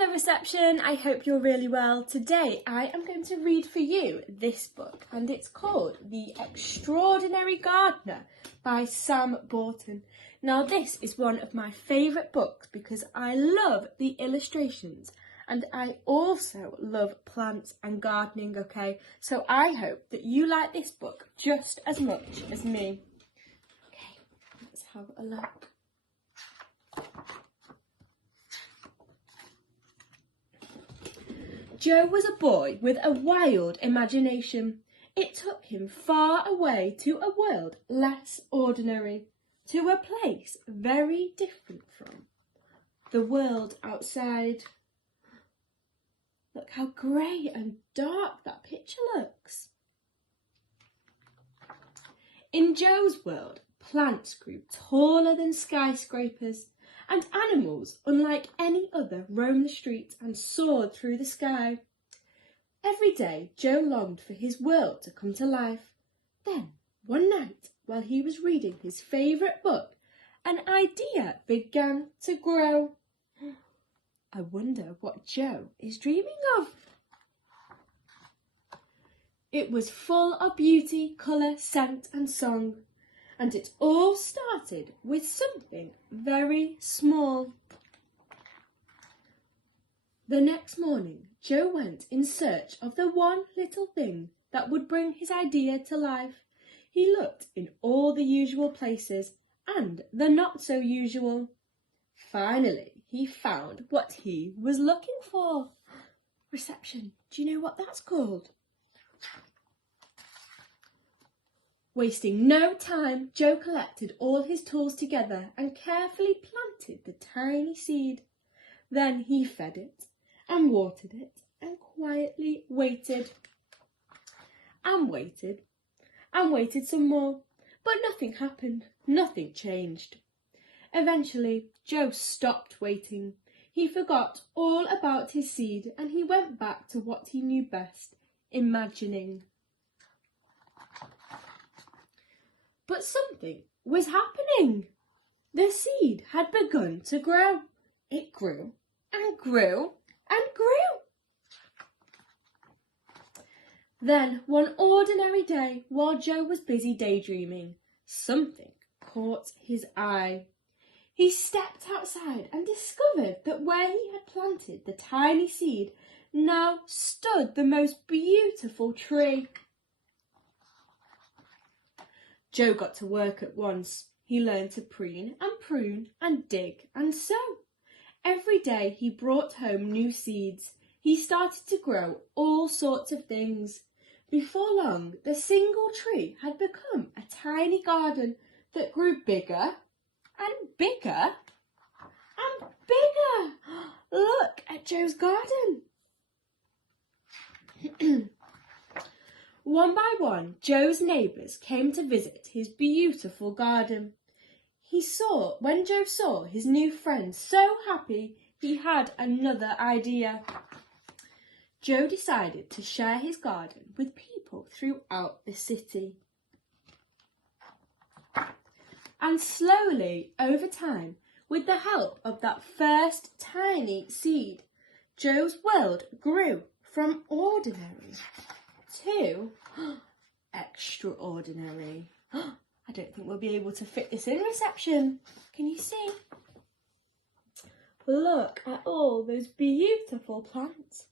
Hello reception, I hope you're really well. Today I am going to read for you this book and it's called The Extraordinary Gardener by Sam Boughton. Now this is one of my favourite books because I love the illustrations and I also love plants and gardening, okay? So I hope that you like this book just as much as me. Okay, let's have a look. Joe was a boy with a wild imagination. It took him far away to a world less ordinary, to a place very different from the world outside. Look how grey and dark that picture looks. In Joe's world, plants grew taller than skyscrapers, and animals, unlike any other, roamed the streets and soared through the sky. Every day, Joe longed for his world to come to life. Then, one night, while he was reading his favourite book, an idea began to grow. I wonder what Joe is dreaming of. It was full of beauty, colour, scent and song. And it all started with something very small. The next morning, Joe went in search of the one little thing that would bring his idea to life. He looked in all the usual places and the not so usual. Finally, he found what he was looking for. Reception, do you know what that's called? Wasting no time, Joe collected all his tools together and carefully planted the tiny seed. Then he fed it and watered it and quietly waited. And waited and waited some more, but nothing happened, nothing changed. Eventually, Joe stopped waiting. He forgot all about his seed and he went back to what he knew best, imagining. But something was happening. The seed had begun to grow. It grew and grew and grew. Then, one ordinary day, while Joe was busy daydreaming, something caught his eye. He stepped outside and discovered that where he had planted the tiny seed now stood the most beautiful tree. Joe got to work at once. He learned to preen and dig and sow. Every day he brought home new seeds. He started to grow all sorts of things. Before long, the single tree had become a tiny garden that grew bigger and bigger and bigger. Look at Joe's garden. One by one, Joe's neighbours came to visit his beautiful garden. When Joe saw his new friend so happy, he had another idea. Joe decided to share his garden with people throughout the city. And slowly, over time, with the help of that first tiny seed, Joe's world grew from ordinary to extraordinary. I don't think we'll be able to fit this in, reception. Can you see? Look at all those beautiful plants.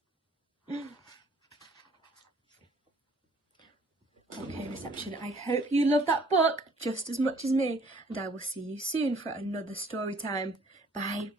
Okay, reception, I hope you love that book just as much as me, and I will see you soon for another story time. Bye.